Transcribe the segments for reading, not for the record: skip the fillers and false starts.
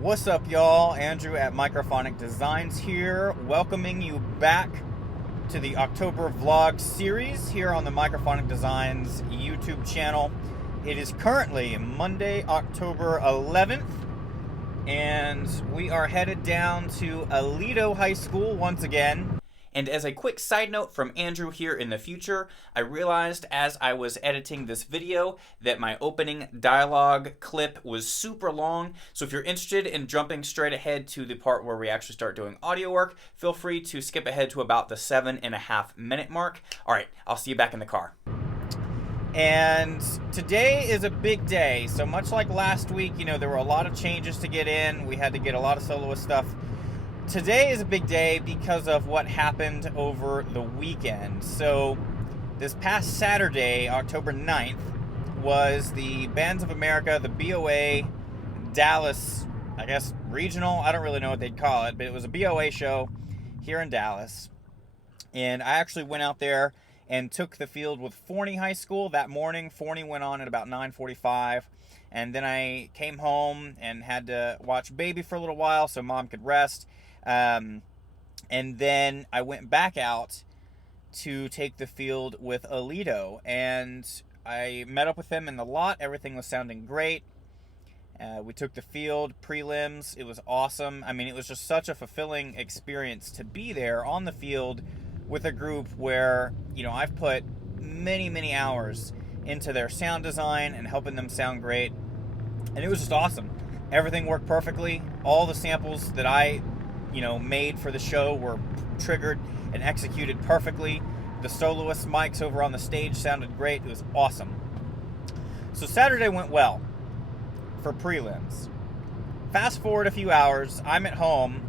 What's up, y'all? Andrew at Microphonic Designs here, welcoming you back to the October vlog series here on the Microphonic Designs YouTube channel. It is currently Monday, October 11th, and we are headed down to Aledo High School once again. And as a quick side note from Andrew here in the future, I realized as I was editing this video that my opening dialogue clip was super long. So if you're interested in jumping straight ahead to the part where we actually start doing audio work, feel free to skip ahead to about the 7.5 minute mark. All right, I'll see you back in the car. And today is a big day. So much like last week, there were a lot of changes to get in. We had to get a lot of soloist stuff. Today is a big day because of what happened over the weekend. So this past Saturday, October 9th, was the Bands of America, the BOA Dallas, I guess, regional. I don't really know what they'd call it, but it was a BOA show here in Dallas. And I actually went out there and took the field with Forney High School that morning. Forney went on at about 9:45. And then I came home and had to watch baby for a little while so mom could rest. And then I went back out to take the field with Aledo, and I met up with them in the lot. Everything was sounding great. We took the field, prelims. It was awesome. I mean, it was just such a fulfilling experience to be there on the field with a group where, I've put many, many hours into their sound design and helping them sound great. And it was just awesome. Everything worked perfectly. All the samples that I made for the show were triggered and executed perfectly. The soloist mics over on the stage sounded great. It was awesome. So Saturday went well for prelims. Fast forward a few hours, I'm at home.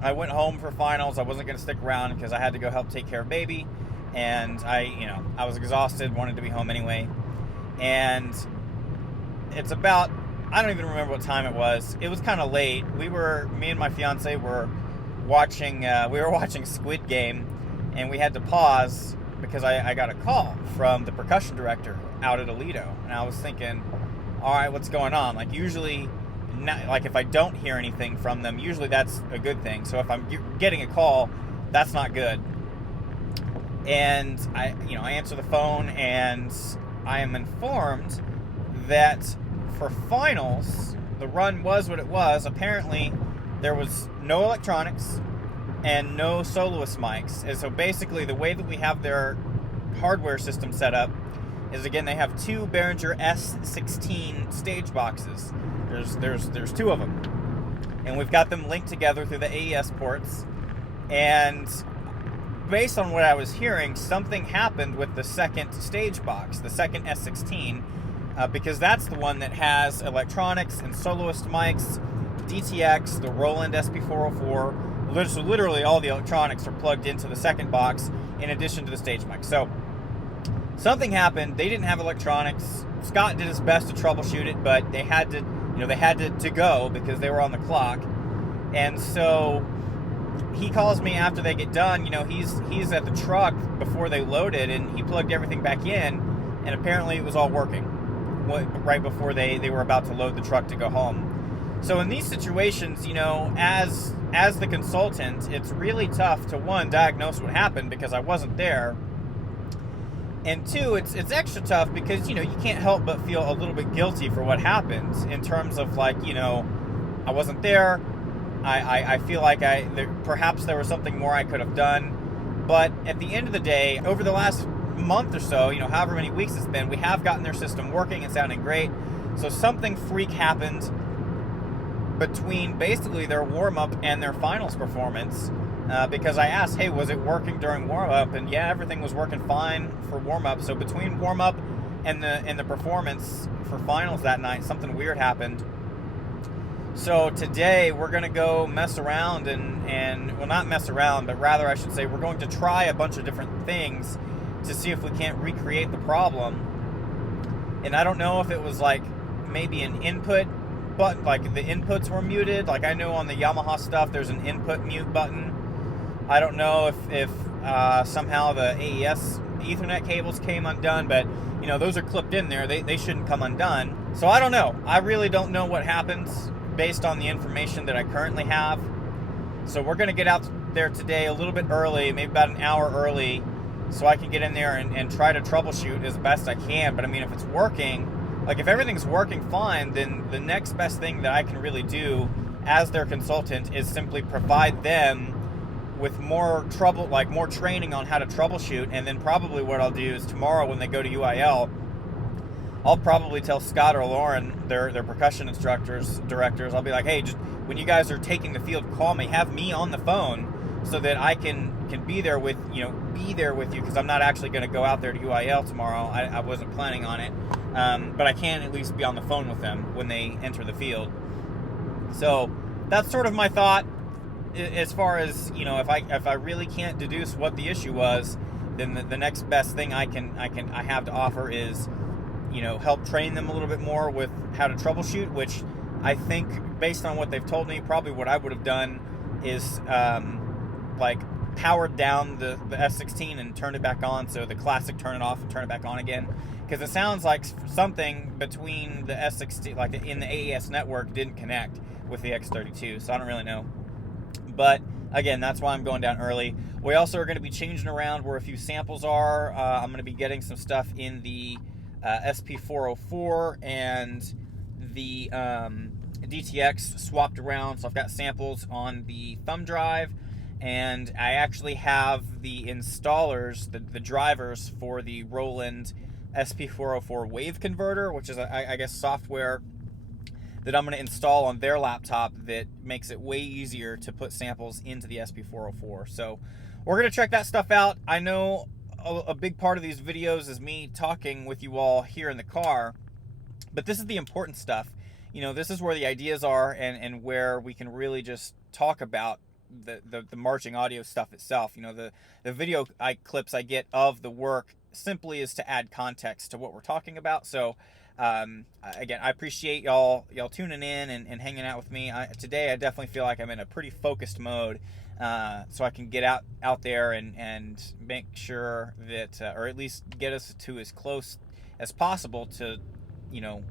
I went home for finals. I wasn't going to stick around because I had to go help take care of baby. And I was exhausted, wanted to be home anyway. And it's about, I don't even remember what time it was. It was kind of late. Me and my fiance were watching Squid Game, and we had to pause because I got a call from the percussion director out at Aledo, and I was thinking, all right, what's going on? Usually, if I don't hear anything from them, usually that's a good thing. So if I'm getting a call, that's not good. And I answer the phone, and I am informed that for finals, the run was what it was. Apparently, there was no electronics and no soloist mics. And so basically, the way that we have their hardware system set up is, again, they have two Behringer S16 stage boxes. There's two of them, and we've got them linked together through the AES ports. And based on what I was hearing, something happened with the second stage box, the second S16. Because that's the one that has electronics and soloist mics, DTX, the Roland SP404. So literally all the electronics are plugged into the second box in addition to the stage mic. So something happened. They didn't have electronics. Scott did his best to troubleshoot it, but they had to go because they were on the clock. And so he calls me after they get done. He's at the truck before they loaded, and he plugged everything back in, and apparently it was all working right before they were about to load the truck to go home. So in these situations, as the consultant, it's really tough to, one, diagnose what happened because I wasn't there, and two, it's extra tough because you can't help but feel a little bit guilty for what happened in terms of I wasn't there. I feel like perhaps there was something more I could have done, but at the end of the day, over the last month or so, however many weeks it's been, we have gotten their system working and sounding great. So something freak happened between basically their warm-up and their finals performance, because I asked, hey, was it working during warm-up? And yeah, everything was working fine for warm-up. So between warm-up and the performance for finals that night, something weird happened. So today we're going to go mess around and well, not mess around, but rather I should say we're going to try a bunch of different things to see if we can't recreate the problem. And I don't know if it was maybe an input, but the inputs were muted. I know on the Yamaha stuff there's an input mute button. I don't know if somehow the AES Ethernet cables came undone, but those are clipped in there. They shouldn't come undone. So I don't know. I really don't know what happens. based on the information that I currently have. So we're going to get out there today a little bit early, maybe about an hour early, so I can get in there and try to troubleshoot as best I can. But I mean, if it's working, like if everything's working fine, then the next best thing that I can really do as their consultant is simply provide them with more training on how to troubleshoot. And then probably what I'll do is tomorrow when they go to UIL, I'll probably tell Scott or Lauren, their percussion directors, I'll be like, hey, just when you guys are taking the field, call me, have me on the phone so that I can be there with you, because I'm not actually going to go out there to UIL tomorrow. I wasn't planning on it, but I can at least be on the phone with them when they enter the field. So that's sort of my thought. As far as, if I really can't deduce what the issue was, then the next best thing I have to offer is, help train them a little bit more with how to troubleshoot, which I think, based on what they've told me, probably what I would have done is powered down the S16 and turned it back on. So the classic, turn it off and turn it back on again, because it sounds like something between the S16, like in the AES network, didn't connect with the X32. So I don't really know. But again, that's why I'm going down early. We also are going to be changing around where a few samples are. I'm going to be getting some stuff in the SP404 and the DTX swapped around. So I've got samples on the thumb drive, and I actually have the installers, the drivers for the Roland SP404 wave converter, which is, I guess, software that I'm going to install on their laptop that makes it way easier to put samples into the SP404. So we're going to check that stuff out. I know a big part of these videos is me talking with you all here in the car, but this is the important stuff. This is where the ideas are, and where we can really just talk about the marching audio stuff itself. The video clips I get of the work simply is to add context to what we're talking about. So again, I appreciate y'all tuning in and hanging out with me. Today I definitely feel like I'm in a pretty focused mode, so I can get out there and make sure that, or at least get us to as close as possible to,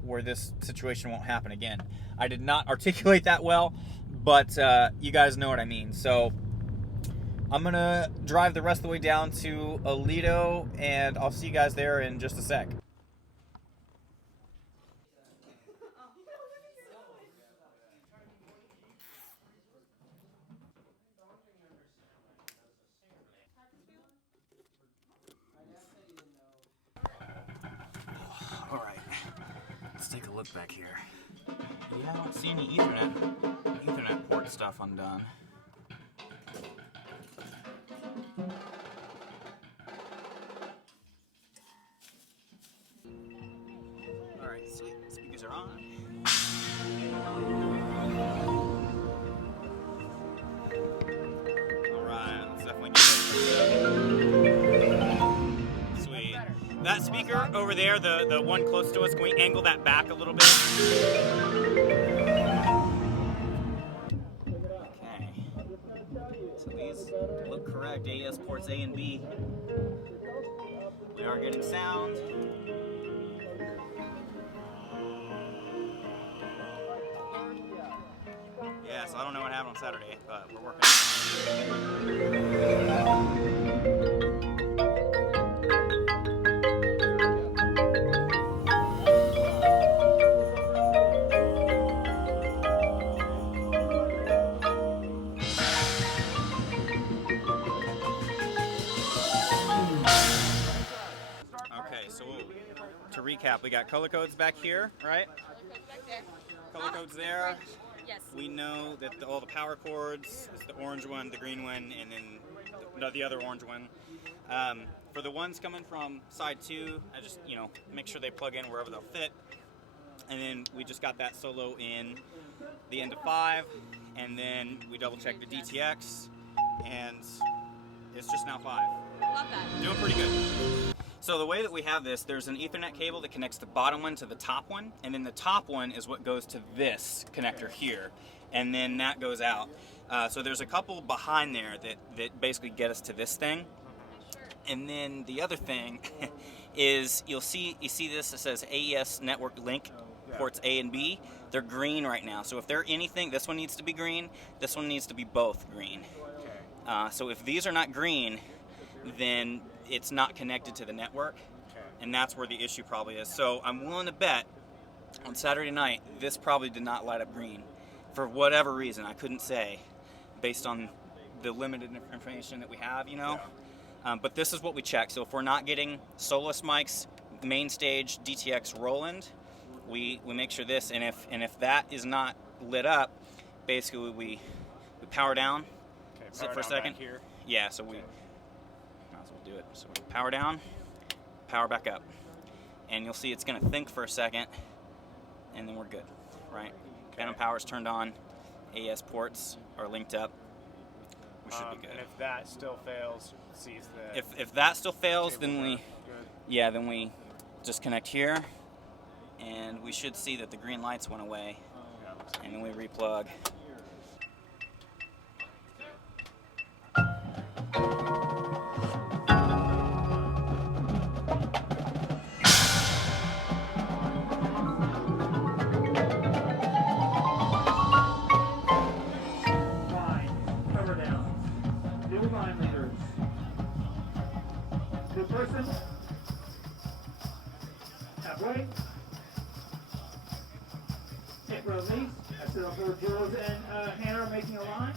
where this situation won't happen again. I did not articulate that well, but you guys know what I mean. So I'm gonna drive the rest of the way down to Aledo, and I'll see you guys there in just a sec. All right, let's take a look back here. Yeah, I don't see any Ethernet port stuff undone. All right, sweet. Speakers are on. All right, let's definitely get this. Sweet. That speaker over there, the one close to us, can we angle that back a little bit? Okay. So these look correct. AES ports A and B. We are getting sound. Yeah, so I don't know what happened on Saturday, but we're working on it. Okay, so to recap, we got color codes back here, right? Color codes there. Yes. We know that all the power cords is the orange one, the green one, and then the other orange one. For the ones coming from side 2, I just, make sure they plug in wherever they'll fit. And then we just got that solo in the end of 5, and then we double checked the DTX, and it's just now 5. Love that. Doing pretty good. So the way that we have this, there's an Ethernet cable that connects the bottom one to the top one, and then the top one is what goes to this connector here, and then that goes out. So there's a couple behind there that basically get us to this thing. And then the other thing is you see this, it says AES network link ports A and B, they're green right now. So if they're anything, this one needs to be green, this one needs to be both green. So if these are not green, then it's not connected to the network, and that's where the issue probably is. So I'm willing to bet on Saturday night, this probably did not light up green. For whatever reason, I couldn't say, based on the limited information that we have, you know. But this is what we check. So if we're not getting soloist mics, main stage, DTX Roland, we make sure this, and if that is not lit up, basically we power down, sit for a second. Here. Yeah, so we might as well do it. So we power down, power back up, and you'll see it's going to think for a second, and then we're good, right? Phantom power's turned on, AS ports are linked up. We should be good. And if that still fails, sees the. If that still fails, then we just connect here, and we should see that the green lights went away, and then we replug. Person, halfway, hip release, that's it, for Jules and Hannah are making a line.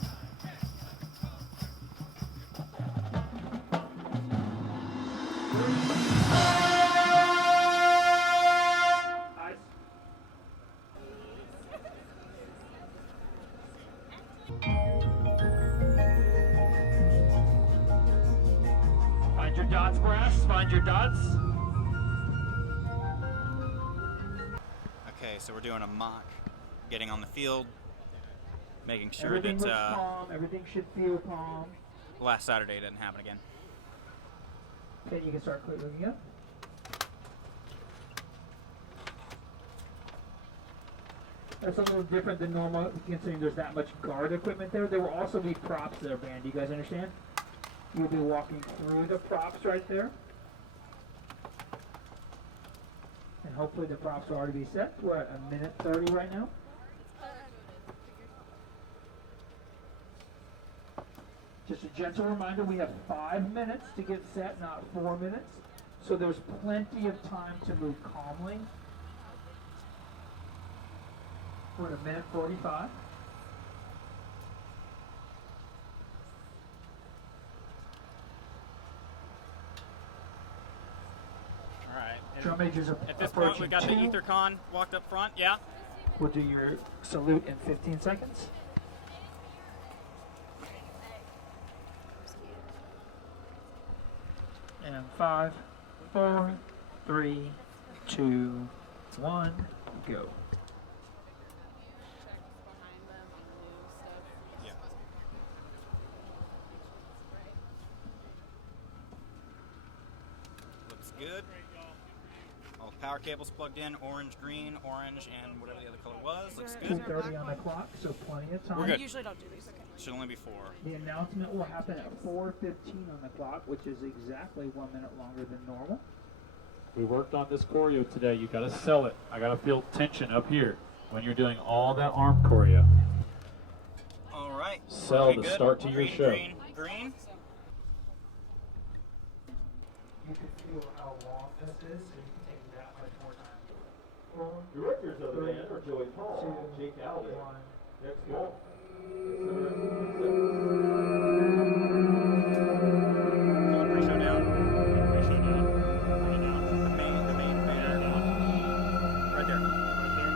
Eyes. Find your dots, brass. Find your dots. Okay, so we're doing a mock, getting on the field, making sure Everything that looks calm. Everything should feel calm. last Saturday didn't happen again. Okay, you can start clearing up. That's a little different than normal, considering there's that much guard equipment there. There will also be props there, band. Do you guys understand? You'll be walking through the props right there. And hopefully the props will already be set. We're at 1:30 right now. Just a gentle reminder, we have 5 minutes to get set, not 4 minutes. So there's plenty of time to move calmly. We're at 1:45. All right. Drum majors are At this point, we got the approaching 2. Ethercon walked up front. Yeah. We'll do your salute in 15 seconds. And 5, 4, 3, 2, 1, go. Yeah. Looks good. All the power cables plugged in, orange, green, orange, and whatever the other color was. Looks good. 2:30 on the clock, so plenty of time. We're good. I usually don't do these, okay. Should only be 4. The announcement will happen at 4:15 on the clock, which is exactly 1 minute longer than normal. We worked on this choreo today. You got to sell it. I got to feel tension up here when you're doing all that arm choreo. All right. Sell Looking the good. start to your Green, show. Green, green. You can feel how long this is, so you can take that much more time. Directors of the band are Joey Paul, Jake Alvin, Next Wolf. Pull the pre-show down. Pre-show down. Bring it down. The main fader down. Right there. Right there.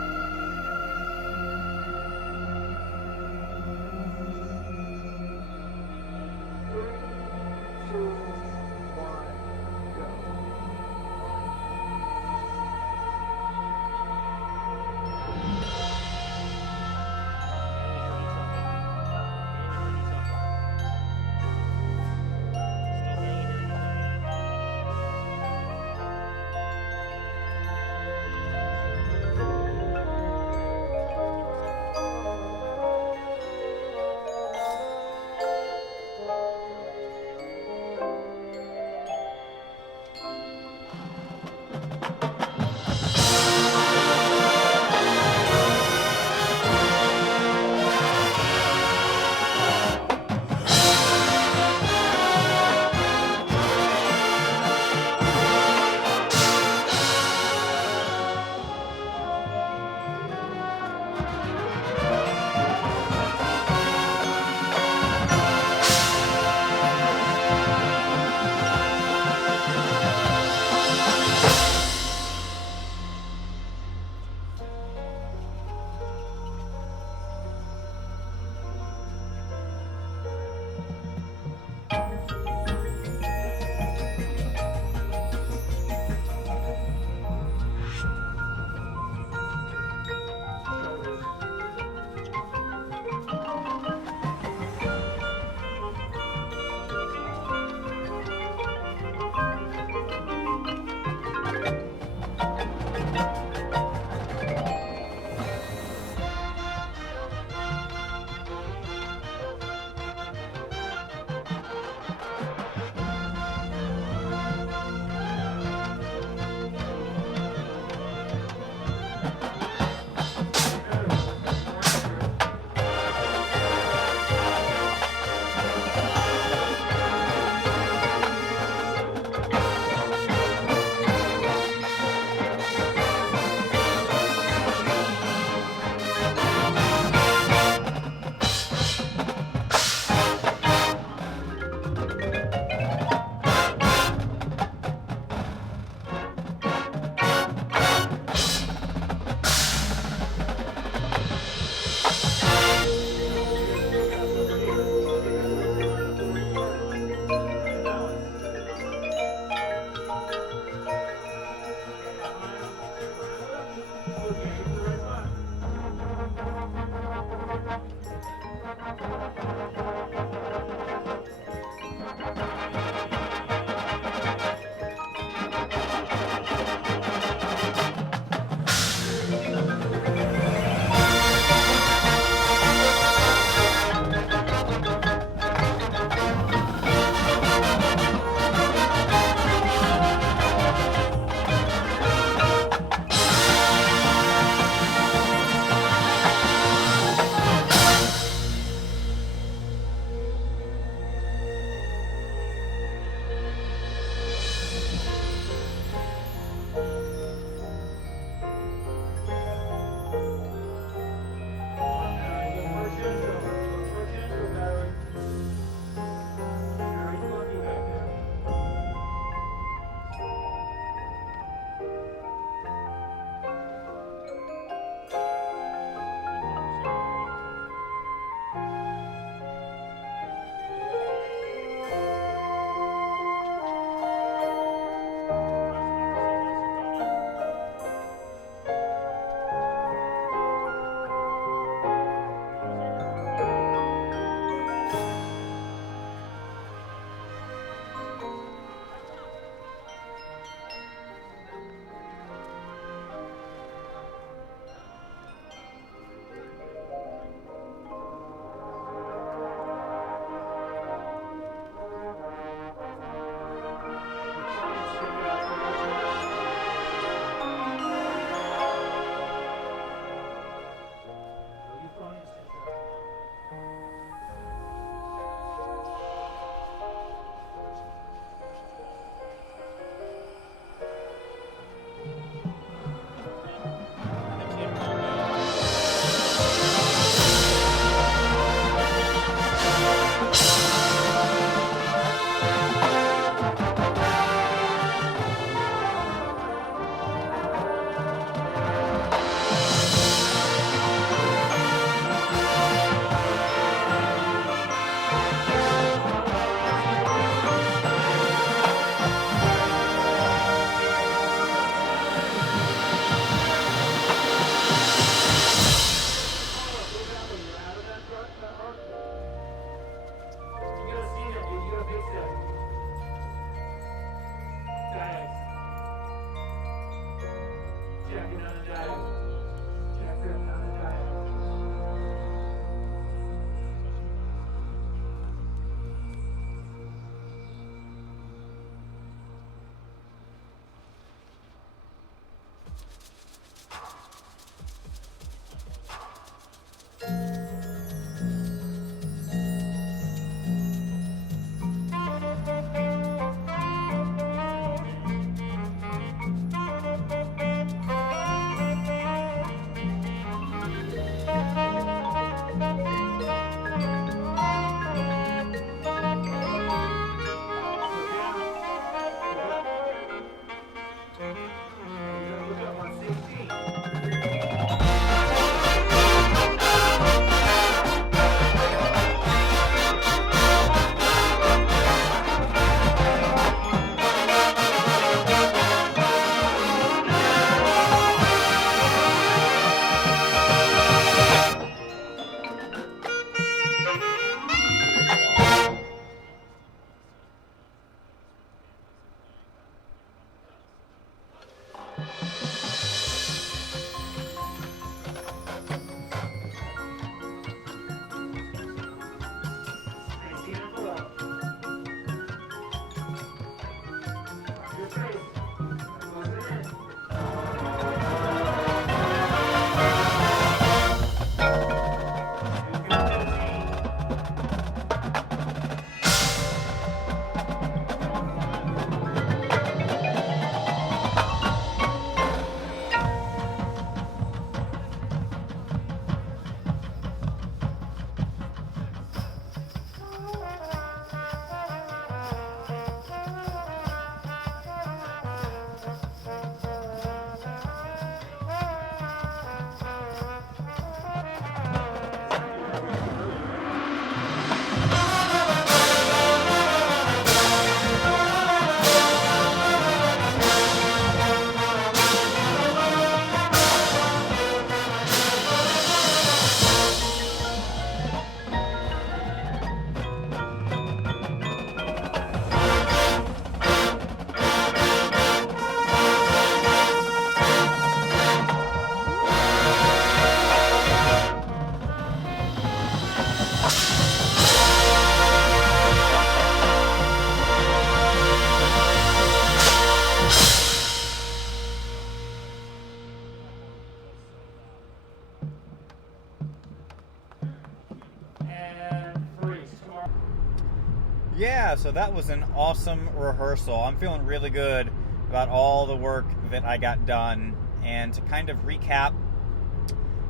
Yeah, so that was an awesome rehearsal. I'm feeling really good about all the work that I got done. And to kind of recap,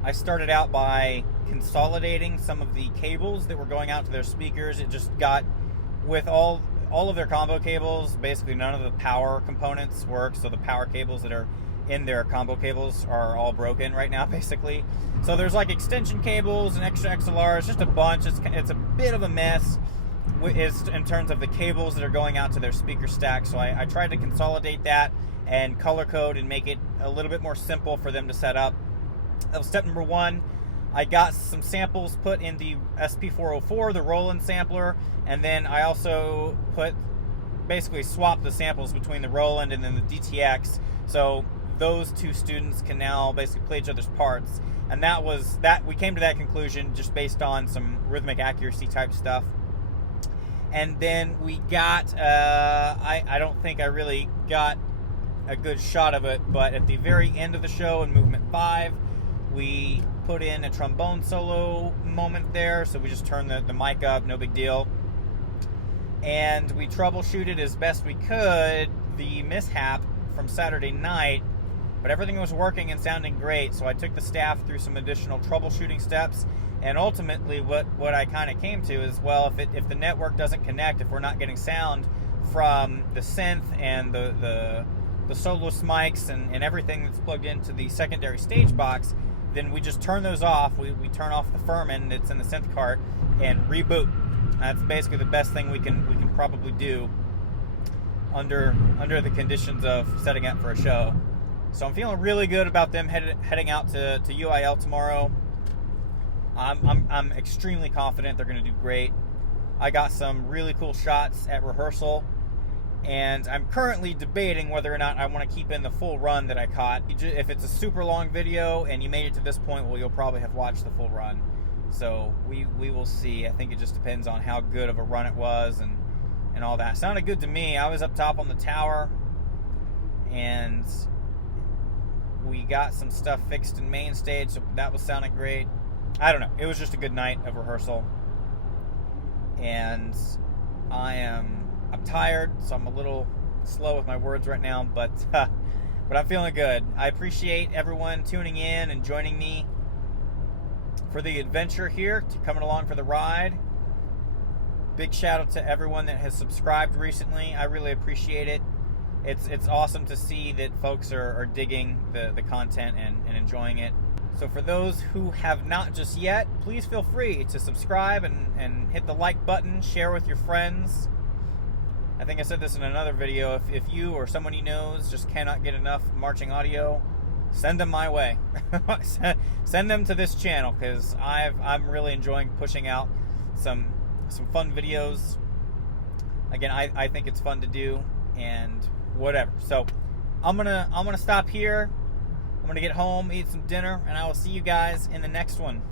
I started out by consolidating some of the cables that were going out to their speakers. It just got, with all of their combo cables, basically none of the power components work, so the power cables that are in their combo cables are all broken right now, basically. So there's like extension cables and extra XLRs, just a bunch. It's a bit of a mess in terms of the cables that are going out to their speaker stack. So I tried to consolidate that and color code and make it a little bit more simple for them to set up. That was step number one. I got some samples put in the SP404, the Roland sampler, and then I also basically swapped the samples between the Roland and then the DTX, so those two students can now basically play each other's parts. And we came to that conclusion just based on some rhythmic accuracy type stuff. And then we got, I don't think I really got a good shot of it, but at the very end of the show in movement 5, we put in a trombone solo moment there, so we just turned the mic up, no big deal. And we troubleshooted as best we could the mishap from Saturday night, but everything was working and sounding great, so I took the staff through some additional troubleshooting steps. And ultimately what I kind of came to is, well, if the network doesn't connect, if we're not getting sound from the synth and the soloist mics and everything that's plugged into the secondary stage box, then we just turn those off. We turn off the Furman that's in the synth cart and reboot. That's basically the best thing we can probably do under the conditions of setting up for a show. So I'm feeling really good about them heading out to UIL tomorrow. I'm extremely confident they're going to do great. I got some really cool shots at rehearsal, and I'm currently debating whether or not I want to keep in the full run that I caught. If it's a super long video and you made it to this point, well, you'll probably have watched the full run. So we will see. I think it just depends on how good of a run it was and all that. Sounded good to me. I was up top on the tower, and we got some stuff fixed in main stage, so that was sounding great. I don't know. It was just a good night of rehearsal. And I'm tired, so I'm a little slow with my words right now, but I'm feeling good. I appreciate everyone tuning in and joining me for the adventure here, coming along for the ride. Big shout out to everyone that has subscribed recently. I really appreciate it. It's awesome to see that folks are digging the content and enjoying it. So for those who have not just yet, please feel free to subscribe and hit the like button, share with your friends. I think I said this in another video. If you or someone you know just cannot get enough marching audio, send them my way. Send them to this channel, because I'm really enjoying pushing out some fun videos. Again, I think it's fun to do, and whatever. So I'm gonna stop here. I'm gonna get home, eat some dinner, and I will see you guys in the next one.